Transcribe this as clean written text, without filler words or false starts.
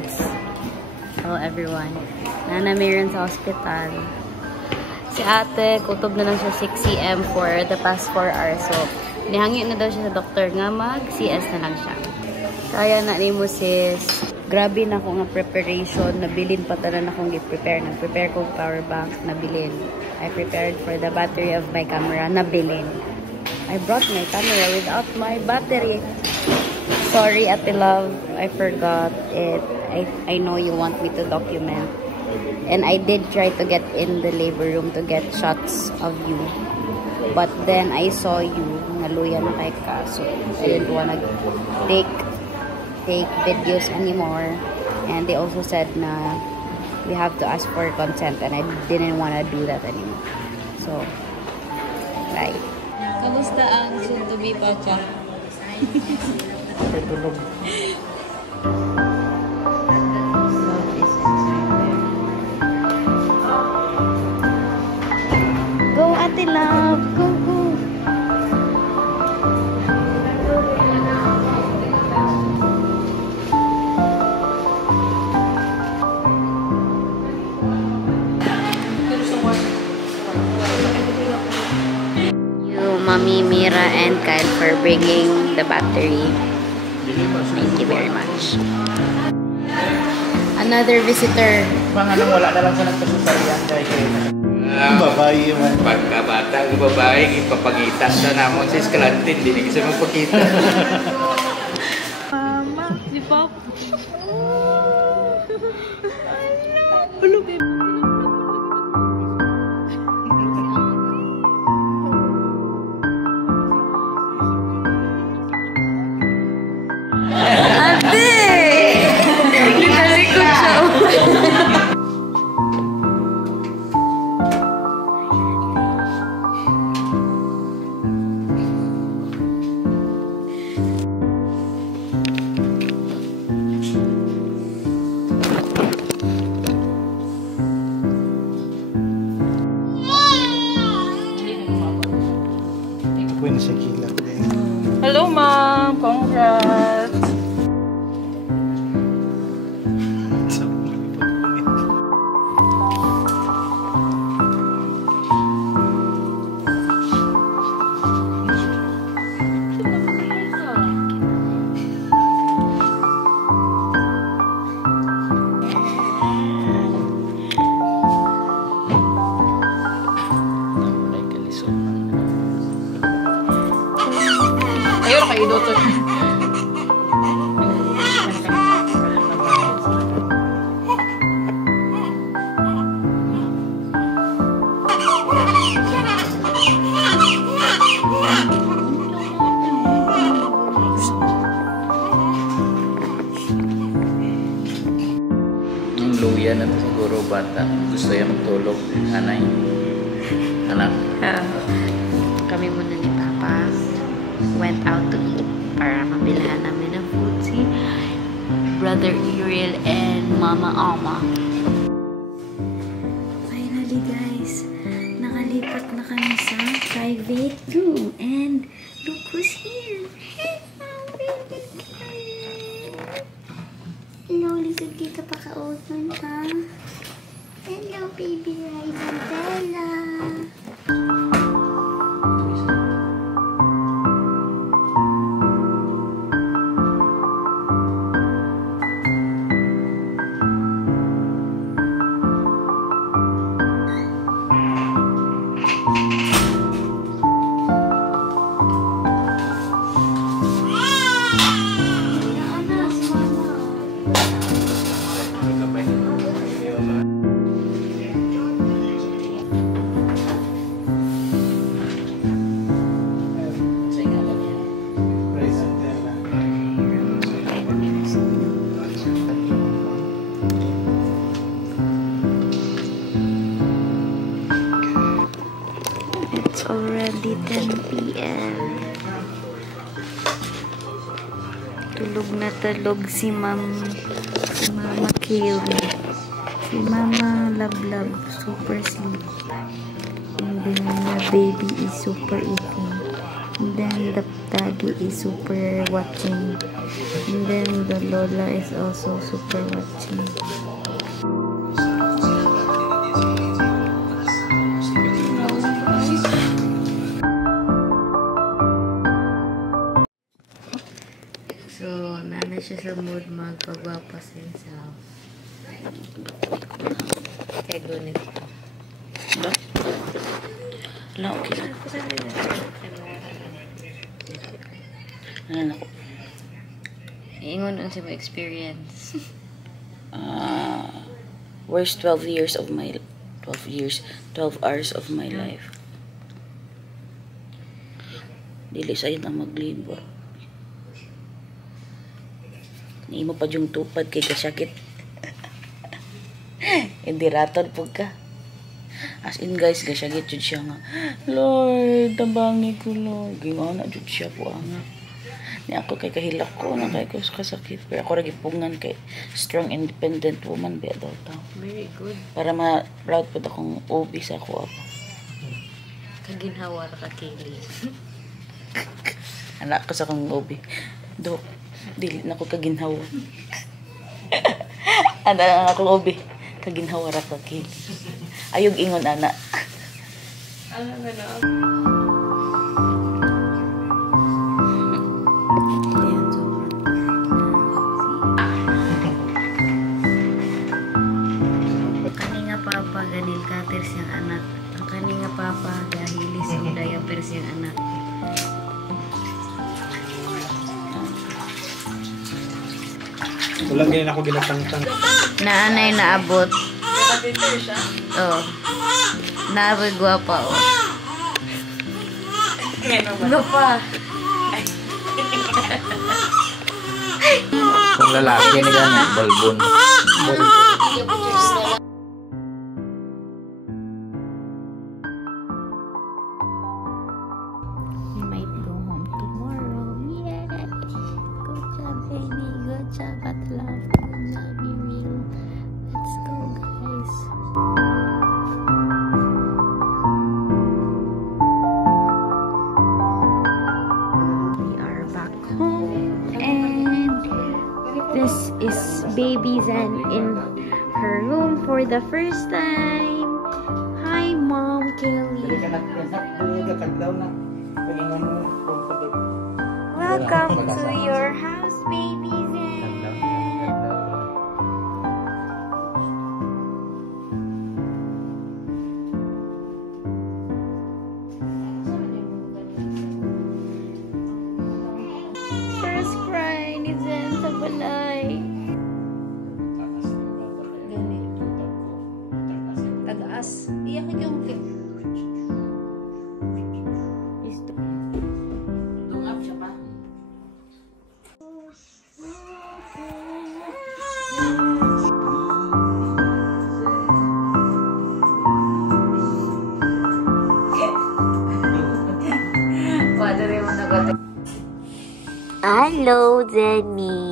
friends. Hello everyone. Nana Mayron sa hospital. Si ate, kutob na lang siya 6 cm for the past 4 hours. So, nihangyo na daw siya sa doktor nga mag-CS na lang siya. Kaya na ni mo sis. Grabe na ako nga preparation. Nabilin pa tanan akong i-prepare. Nag-prepare kong power bank. Nabilin. I prepared for the battery of my camera. Nabilin. I brought my camera without my battery. Sorry, Ate Love. I forgot it. I know you want me to document. And I did try to get in the labor room to get shots of you. But then I saw you. Naluya na kay ka. So, I didn't wanna take videos anymore. And they also said na we have to ask for consent. And I didn't wanna do that anymore. So, bye. Kamusta ang soon-to-be pacha? Tulog. Go, Ate Love! Go, go! Mommy, Mira, and Kyle for bringing the battery. Thank you very much. Another visitor. Mga nang wala na lang sa nagpasasarian kay babae man. Pagkabata, babae, ipapagitan na namon sa Escalante, hindi kasi magpakita. Mama, si Pop. Hello, Mom. Congrats. Ayun, kayo doon. Ang luya na siguro bata. Gusto yan magtulog. Anay. Anak. Kami muna ni Papa went out to eat para mabilhan namin ng food si Brother Uriel and Mama Alma. Finally guys, nakalipat na kami sa private room and look who's here. Hello, lisod kita pa ka-open ha. Hello baby Ryder Bella. It's already 10 p.m. Tulog na tulog si Mama Kale. Si Mama Love super sleep. And then the baby is super eating. And then the daddy is super watching. And then the lola is also super watching. So, nana siya sa mood magpagwapasin sa kay gunit ko. Wala, okay. Ano ako? Ingon ang sa experience. Worst 12 hours of my life. Dili sa'yo na maglibot. Hindi mo pa yung tupad kay kasakit. Hindi raton po ka. As in guys, kasagit jud siya nga. Lord, tabangi ko Lord. Gimana jud siya po nga. Ni ako kay kahilak ko na kay ko kasakit. Pero ako ragi pungan kay strong independent woman ba daw ta. Very good. Para ma-proud po akong OB sa ako apa. Kaginhawa ra ka kili. Anak ko sa akong OB. Dok, dili na ko kaginhawa. Anak akong OB. Kaginhawa ra ka kili. Ayog ingon ana. Ano na na? Kaninga papa ganil kater siyang anak. Ang kaninga papa gahilis ang diaper siyang anak. Walang ganyan ako ginatangtang. Naanay naabot. Dito siya. Oh. Naabot guwapa oh. Guwapa. Kung lalaki ni ganyan, balbon. You might go home tomorrow. Yeah. Good job, baby. Good job at love. Good love, you real. Let's go, guys. We are back home, and this is baby Zen in her room for the first time. Hi, Mom Kelly. Welcome to your house, baby Zen. First cry ni Zen sa balay. Tagaas. Iyak yung Tungap siya pa. Hello, Zenny.